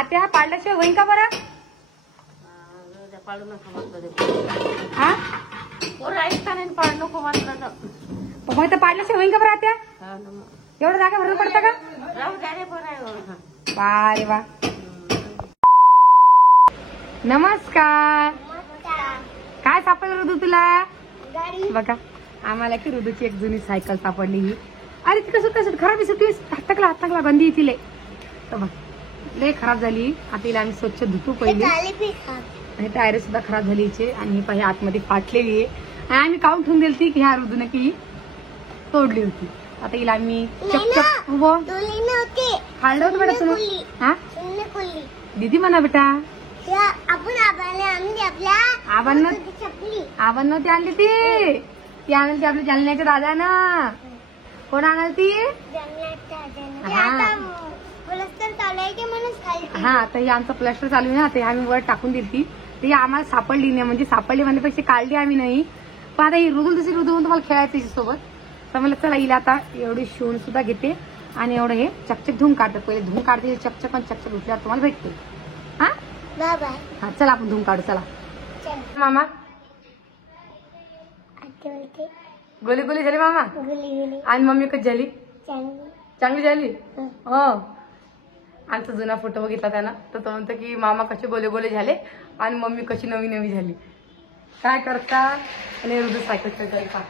आत्या पाडल्याशिवाय होईन का बरं? पाडू नको म्हटलं हा पोरं ऐकता नाही पाडू नको म्हटलं ना. मग तर पाडल्याशिवाय होईन का बरं आत्या? हा ना मग. एवढं जागा भरून पडतं का? राहू द्या रे बरं आहे बरं. वा रे वा. नमस्कार. काय सापडलं ऋतू तुला? बघा आम्हाला की ऋतूची एक जुनी सायकल सापडली ही. अरे ती कसं खराब सुटली. हात टाकला बंदी तिले तर बघ लय खराब झाली. आता हिला आम्ही स्वच्छ धुतो पहिले आणि टायर सुद्धा खराब झाली हिचे आणि ही पाहिजे आतमध्ये फाटलेली आहे आणि आम्ही काढून ठेवून दिली ती की ह्या ऋतूने की तोडली होती. आता हिला आम्ही चपचप उभं खाल्लं होतं बेटा तुला. हा दीदी म्हणा बेटा आबांना ती आणली ती आणली ती आपल्या जालन्याच्या दादानं. कोण आणली ती? हा तर ही आमचं प्लॅस्टर चालू आहे ना ते आम्ही वर टाकून दिली ती आम्हाला सापडली नाही. म्हणजे सापडली म्हणण्यापेक्षा काढली आम्ही नाही. पण आता ही ऋतू दुसरी ऋतू तुम्हाला खेळायचं तिच्यासोबत तर मला चला हिला आता एवढी शिवून सुद्धा घेते आणि एवढं हे चकचक धुवून काढते. पहिले धुवून काढते चकचक आणि चकचक धुतल्यावर तुम्हाला भेटते. हा हा चला आपण धुवून काढू. चला मामा गोली गोली झाली मामा आणि मम्मी कशी झाली? चांगली झाली. हो आमचा जुना फोटो बघितला त्यानं तर तो म्हणतो की मामा कसे गोले गोले झाले आणि मम्मी कशी नवी नवी झाली. काय करता आणि ऋतू सायकल खेळता का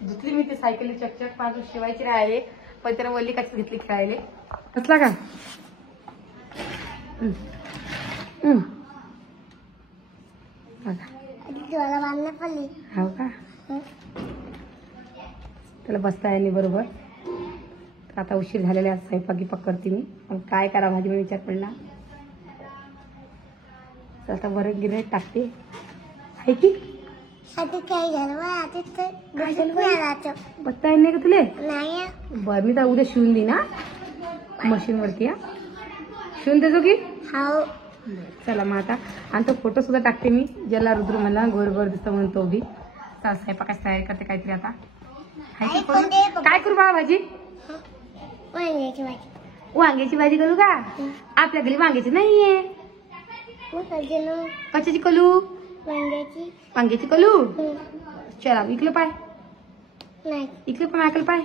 धुतली मी ती सायकल चकचक पाच शिवायची राहिले पण त्याला वल्ली कशी घेतली खेळायला. कसला का हो का त्याला बसता आहे बरोबर. तर आता उशीर झालेला आहे स्वयंपाक करते मी पण काय करा भाजी मी विचार पडला. तर आता वरण गिरण टाकते आहे की बसता येईल नाही का तुले? बरं मी तर उद्या शिवून देईन ना मशीन वरती. शिवून देतो की चला मग आता आणि तो फोटो सुद्धा टाकते मी ज्याला रुद्र मला गोर गोर दिसतो म्हणतो बी. चला स्वयंपाकाची तयारी करते काहीतरी आता. काय करू बाबा भाजी? वांग्याची भाजी करू का? आपल्या घरी वांग्याची नाहीये. कशाची कलू? वांग्याची कलू. चला इकलं पाय इकलं पण ऐकलं पाय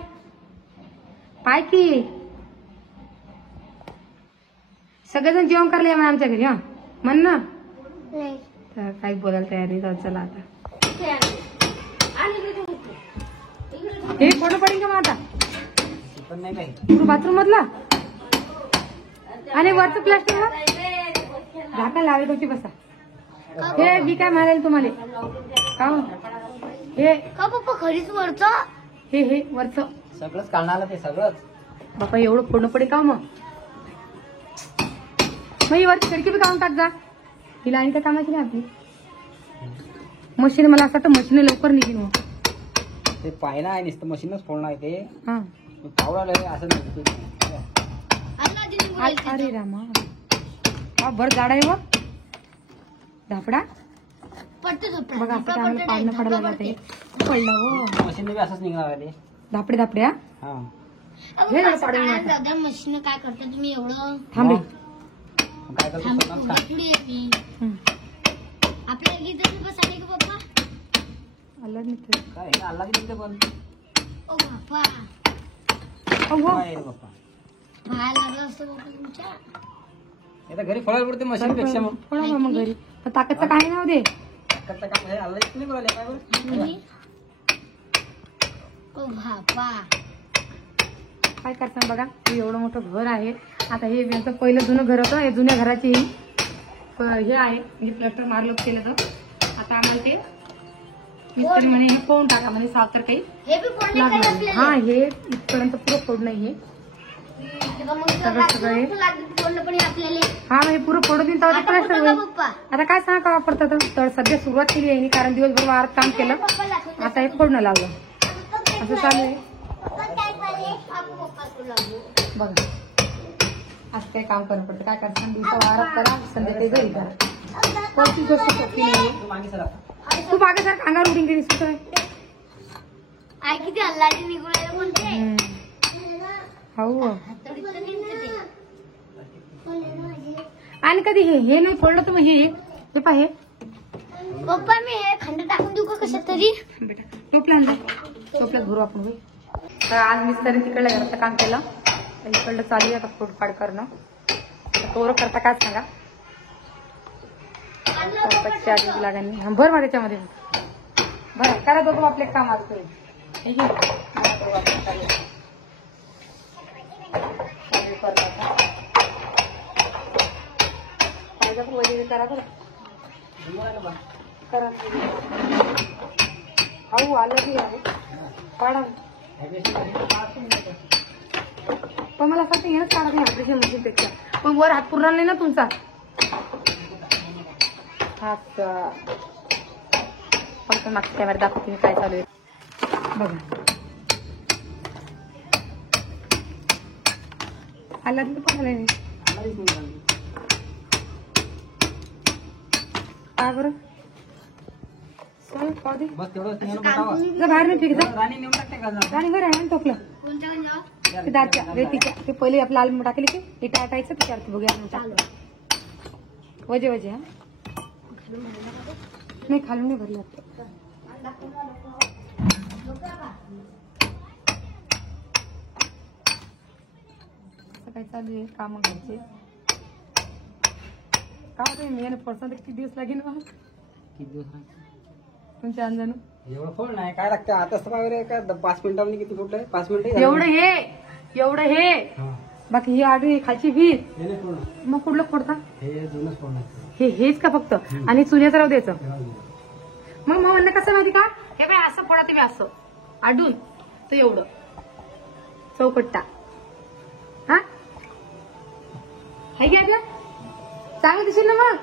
पाय की सगळेजण जेवण करले म्हणा आमच्या घरी. हा म्हण ना तर काही बोलायला तयार नाही. जाऊ चला आता हे फोटो पडेल का मग आता बाथरूम मधला आणि वरचं प्लास्टिक झाका लावेल कशी बसा. हे मी काय म्हणाले तुम्हाला का हे का पप्पा खरीच वरच हे वरचं सगळंच काढणार ते सगळंच. बापा एवढं फोडणं पडे का मग वरची खिडकी बी काढून टाक जा. हिला आणि काय कामाची नाही आपली मशीन. मला असं वाटतं मशीन लवकर निघेल मग ते पाहिला आहे नुसतं मशीनच फोडणार ते. हा पावडा असं अरे रामा हा बरं गाडा आहे बघ धापडा बघा आता आम्हाला पाडणं पडायला लागते पडलं हो मशीन बी असंच निघणार ते धापडे धापडे. हा हे पाडून मशीन काय करता तुम्ही एवढं थांबे काय करतो आपल्या इथं बसायला का पप्पा? अलग निघते काय अल्ला की पण ओ बाप्पा काय रे बाप्पा बाहेर लागलं असतं बाप्पा तुमच्या. आता घरी फळायला पडते मशीन पेक्षा मग पडा मग घरी तर ताकदचं काय नाव दे करता काम हे अल्ला नाही बोलायला काय बरं. ओ बाप्पा काय करता बघा हे एवढं मोठं घर आहे. आता हे यांचं पहिलं जुनं घर होतं. हे जुन्या घराची हे आहे म्हणजे प्लॅस्टर मारलं केलं तर आता आम्हाला ते मिस्त्री म्हणे हे फोडून टाका म्हणे साफ तर काही हे बी फोडणे काय लागलं. आपल्याला? हा हे इथपर्यंत पुरं फोड नाही हे मग सगळं सगळं फोडणं पण आपल्याला. हा हे पुरं फोडून देईन तर आता प्लॅस्टर कुठं का होईल. पप्पा? आता काय सांगा का वापरतात तर सध्या सुरुवात केली आहे कारण दिवसभर वारात काम केलं आता हे फोडणं लावलं असं चालू आहे. बघा असं काही काम करणं पडतं काय करता दिवसा वारात करा संध्याकाळी घरी करा कोणती गोष्ट सोपी नाही. तू मागे सर तू मागे जर अंगावर उडीन गेली सुद्धा आई किती हल्लाची निघून राहिले कोणते हो हातोडीत तर निघते ते. आणि कधी हे नाही फोडलं तर मग हे पाहे पप्पा मी हे खंड टाकून देऊ का कशात तरी बेटा टोपल्यात भरू आपण होय. तर आज मिस्टरने तिकडल्या घराचं काम केलं तर इकडलं चालू आहे आता फोडफाड करणं. तोर करता काय सांगा लागाने भर मग त्याच्यामध्ये बरं करा दोघं आपले काम आज करू. हे घे. वगैरे करा बरं करा हो आलं बी आहे काढा पण मला असं येणंच काढा नाही ऑपरेशन मशीन पेक्षा पण वर हात पुरणार नाही ना तुमचा हात फक्त मागच्या कॅमेरा दाखवते मी काय चालू आहे बघा आला तर पण आलं नाही काय बरं पाहू दे बस तेवढं बतावा. जा बाहेर नाही फेक जा राणी नेऊन टाकते का जरा? राणी घर आहे टोकलं कोणत्या म्हणजे ते दारच्या रेतीच्या ते पहिले आपलं आलम टाकले की हे टाकायचं ते चारती बघूया आपण टाकलं वजे वजे हा नाही खालून नाही भरलं असं काय चालू आहे काम घ्यायचे का होते मी पडसा किती दिवस लागेल मग किती दिवस राहते? तुमच्या अंदानं एवढं फोड नाही काय लागतं आता वगैरे काय 5 मिनिटांनी किती फुटलंय 5 मिनिटं एवढं हे बाकी ही आडवी खालची भीत मग कुठलं फोडता हे जुनच फोड हेच का फक्त आणि चुन्याचं राहू द्यायचं मग म्हणणं कसं नव्हती का हे बाय असं फोडा तुम्ही असं आडून तर एवढं चौकट्टा हा हाय घ्या चांगलं दिसेल ना मग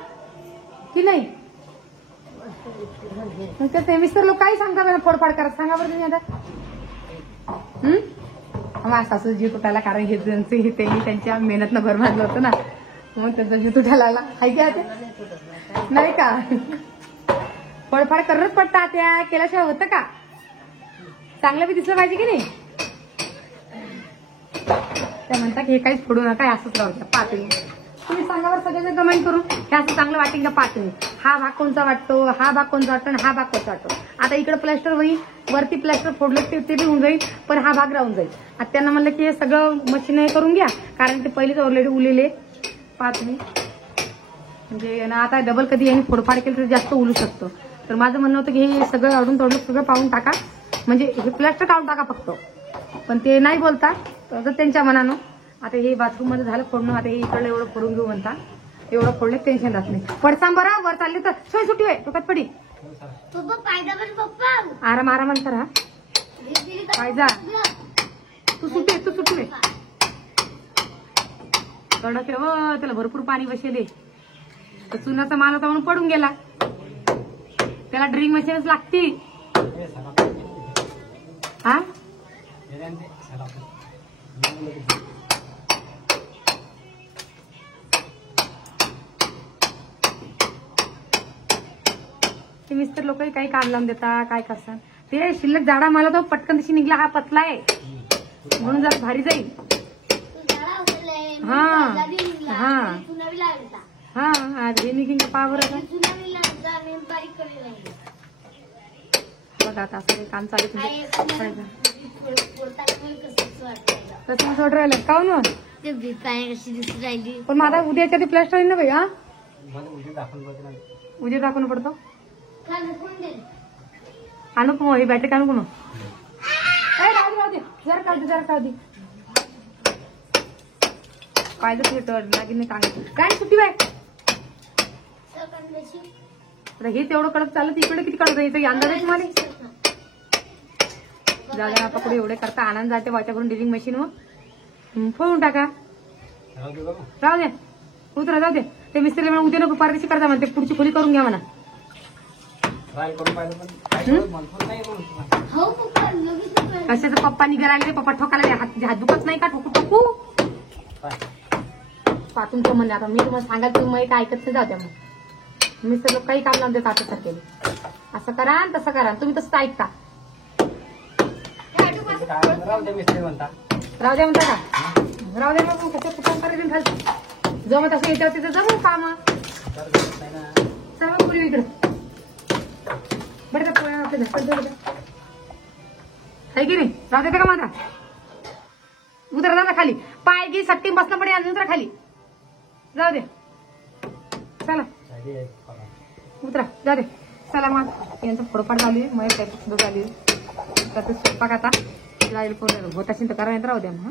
की नाही मग ते मिस्टर लोक काही सांगता मला फोडफाड करा सांगा बरं तुम्ही आता माझा सासू जीव तुटायला कारण हे त्यांचे त्यांनी त्यांच्या मेहनतनं भर मारलं होतं ना मग त्यांचा जीव तुटायला लागला हाय घ्या ते नाही का फोडफाड करणंच पडतं त्या केल्याशिवाय होतं का चांगलं बी दिसलं पाहिजे की नाही त्या म्हणतात की हे काहीच फोडू नका असंच राहू द्या पाहते तुम्ही सांगा बरं सगळ्यांना कमेंट करून हे असं चांगलं वाटेल का पाहते हा भाग कोणता वाटतो हा भाग कोणता वाटतो आणि हा भाग कोणता वाटतो आता इकडे प्लॅस्टर होईल वरती प्लॅस्टर फोडलं ते बी होऊन जाईल पण हा भाग राहून जाईल आता त्यांना म्हणलं की हे सगळं मशीन करून घ्या कारण ते पहिलेच ऑलरेडी उरलेले पाहत मी म्हणजे आता डबल कधी यांनी फोडफाड केलं तर जास्त उलू शकतो तर माझं म्हणणं होतं की हे सगळं अडून तोडून सगळं पाहून टाका म्हणजे हे प्लॅस्टर काढून टाका फक्त पण ते नाही बोलता तर त्यांच्या मनानं आता हे बाथरूम मध्ये झालं फोडणं आता हे इकडलं एवढं फोडून घेऊ म्हणता एवढं फोडलं टेन्शन राहत नाही पडसाम बरं वर चालली तर सोय सुट्टी होय डोक्यात पडी पप्पा पायदा बरं पप्पा आराम आरामान करा पायजा तू सुट्टी कडक आहे त्याला भरपूर पाणी बसेल तर चुनाचा माल होता म्हणून पडून गेला त्याला ड्रिंक मशीनच लागती हा ते मिस्टर लोक काही काम लावून देता काय करतात ते शिल्लक झाडा मला तो पटकन तशी निघला हा पतला आहे म्हणून जरा भारी जाईल हा हा हा आज हे निघीन का पावर बघा आता असं काम चालू तसं सोड राहिलं का ना कशी दिसू राहिली पण माझा उद्याच्या ते प्लॅस्टर ना भाई हा उद्या दाखवणं पडतो आणू पण ही बॅटरी आणू पण राहू दे जरा काढ दे पाहिजे लागेल नाही काढायचं काय सुट्टी बाय हे तेवढं कडक चाललं इकडे किती कडक यायचं अंदाज आहे तुम्हाला जागा आता पुढे एवढे करता आनंद जाते वाच्याकडून ड्रिलिंग मशीन वर फोडून टाका राहू दे उतरा जाऊ दे ते मिस्त्री म्हणून उद्या नको पारदेशी करता म्हणते पुढची खोली करून घ्या म्हणा असे तर पप्पा निघाले पप्पा ठोकायला हात दुखत नाही का ठोकू ठोकू तुमचं म्हणणे आता मी तुम्हाला सांगाल तुम्ही काय ऐकत नाही जात्या मग मिस्टर लोक काही काम लावून देतात आता सारखे असं करा तसं करा तुम्ही तसं ऐकता काय राहू दे मिस्त्री म्हणता. राहू द्या म्हणता का? राहू द्या मग कसं काम करायचं खाली जमत असं याच्यावर तिथं जमू काम तर जमत नाही ना. सर्व पुरी इकडं बरं का पोळ्या आपल्या झटकन आहे की नाही? राहू देता का माझा? उतरा दादा खाली पाय घे सट्टी बसणं पडे आणि उतरा खाली जाऊ दे चला उतरा जा दे चला मग यांचं फोडफाड झाली मग काय झाली त्याचं स्वयंपाक आता जाईल कोण होत असेल तर करा नाही तर राहू द्या मग